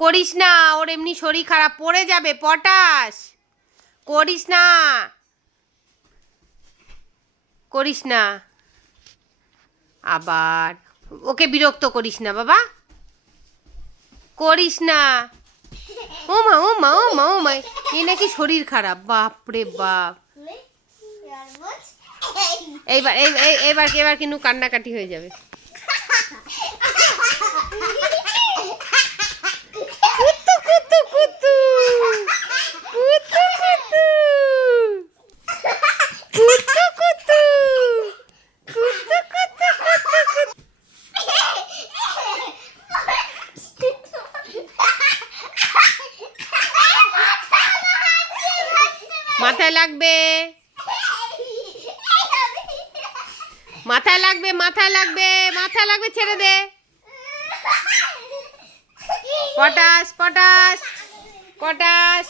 করিস না, ওর এমনি শরীর খারাপ, পড়ে যাবে, পটাশ। করিস না। করিস না। আবার, ওকে বিরক্ত করিস না, বাবা। করিস না। ও মা ও মা ও মা ও মা, এ নাকি শরীর খারাপ, বাপ রে বাপ। এইবার, এই, এই- এবার এবার কিন্তু কান্নাকাটি হয়ে যাবে কুতু কুতু কুতু কুতু কুতু কুতু কুতু কুতু মাথায় লাগবে। মাথায় লাগবে মাথায় লাগবে মাথায় লাগবে, ছেড়ে দে। Potash potash potash.